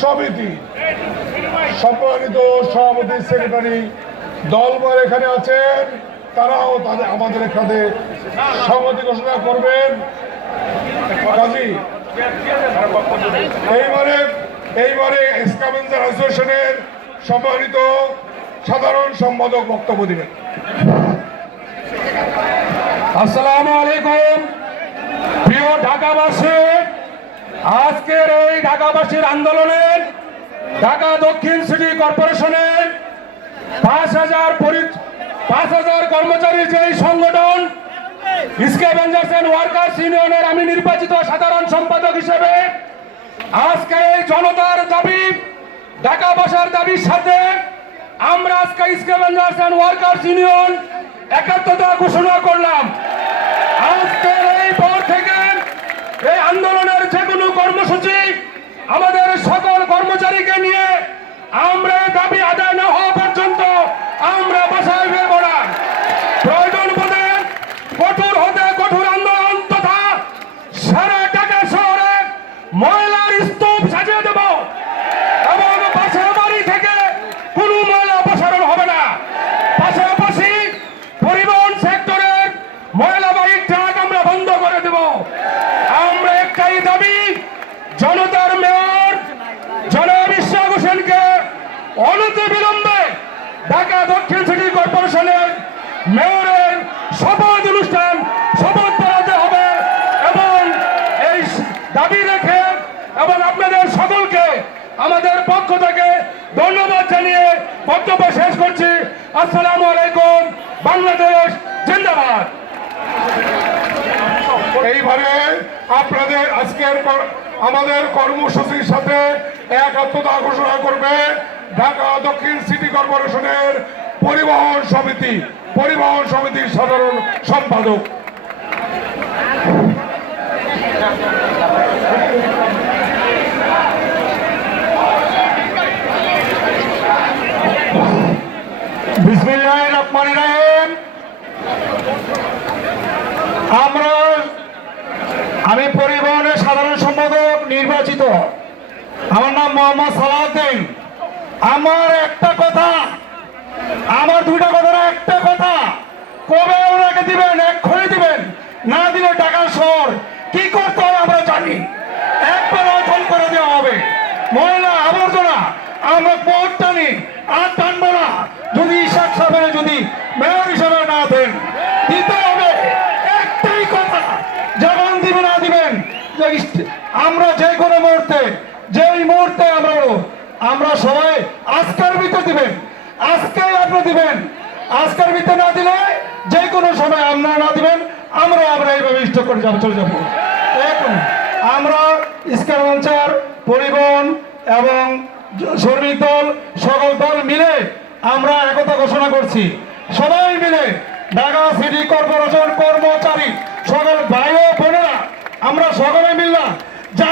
সমিতি সম্মানিত সভাপতি সেক্রেটারি দলবল এখানে আছেন, তারাও তাদের আমাদের এখানে সংহতি ঘোষণা করবেন। কাজী এইবারে স্ক্যাভেঞ্জার অ্যাসোসিয়েশনের সম্মানিত সাধারণ সম্পাদক বক্তব্য দিবেন। আসসালামু আলাইকুম প্রিয় ঢাকাবাসী, আজকের এই ঢাকাবাসীর আন্দোলনে ঢাকা দক্ষিণ সিটি কর্পোরেশনের 5,000 কর্মচারীর যে সংগঠন স্ক্যাভেঞ্জার্স এন্ড ওয়ার্কার্স ইউনিয়নের আমি নির্বাচিত সাধারণ সম্পাদক হিসেবে আজকে এই জনতার দাবি, ঢাকাবাসীর দাবির সাথে আমরা আজকে স্ক্যাভেঞ্জার্স এন্ড ওয়ার্কার্স ইউনিয়ন একাত্মতা ঘোষণা করলাম। আজকের এই পর থেকে এই আন্দোলনের যে কোনো কর্মসূচি আমাদের সকল কর্মচারীকে নিয়ে আমরা দাবি আদায় না হওয়া পর্যন্ত আমরা বাসায় ফিরব না। প্রয়োজন বোধে কঠোর হতে কঠোর আন্দোলন তথা সারা ঢাকা শহরে ময়লার স্তূপ সাজিয়ে দেব এবং বাসা বাড়ি থেকে কোনো ময়লা অপসারণ হবে না। পাশাপাশি পরিবহন সেক্টরের ময়লাবাহী ট্রাক আমরা বন্ধ করে দেব। আমরা একটাই দাবি, জনতার মেয়র জনাব ইশরাক হোসেনকে অনতি বিলম্বে ঢাকা দক্ষিণ সিটি কর্পোরেশনের মেয়রের শপথ অনুষ্ঠান শপথ করাতে হবে এবং এই দাবি রেখে এবং আপনাদের সকলকে আমাদের পক্ষ থেকে ধন্যবাদ জানিয়ে বক্তব্য শেষ করছি। আসসালামু আলাইকুম। বাংলাদেশ জিন্দাবাদ। এইভাবে আপনাদের আজকের আমাদের কর্মসূচির সাথে একাত্মতা ঘোষণা করবে ঢাকা দক্ষিণ সিটি কর্পোরেশনের পরিবহন সমিতির সাধারণ সম্পাদক। বিসমিল্লাহির রহমানির রহিম। আমি পরিবহনের সাধারণ সম্পাদক নির্বাচিত। আমার নাম মোহাম্মদ সালাউদ্দিন। আমার একটা কথা, আমার দুইটা কথা না, একটা কথা, কবে ওনাকে দিবেন? এক্ষুনি দিবেন, না দিলে ঢাকা শহর কি করতে হবে আমরা জানি। একবার অচল করে দেওয়া হবে। ময়লা আবর্জনা আমরা পথ টানি আর টানবো না যদি ইশাক সাহেবের যদি মেয়র হিসাবে না দেন। দিতে হবে, একটাই কথা, যখন দিবেন না দিবেন আমরা যে কোনো মুহূর্তে, যেই মুহূর্তে আমরা সবাই আজকের ভিতরে দিবেন, আজকেই আপনি দিবেন। আজকের ভিতরে না দিলে যে কোনো সময় আপনারা না দিবেন, আমরা এইভাবে স্টক করে চলে যাবো। আমরা স্ক্যাভেঞ্জার, পরিবহন এবং শ্রমিক দল সকল দল মিলে আমরা একতা ঘোষণা করছি। সবাই মিলে ঢাকা সিটি কর্পোরেশন কর্মচারী সকল ভাই ও বোনেরা আমরা সকলে মিললাম যা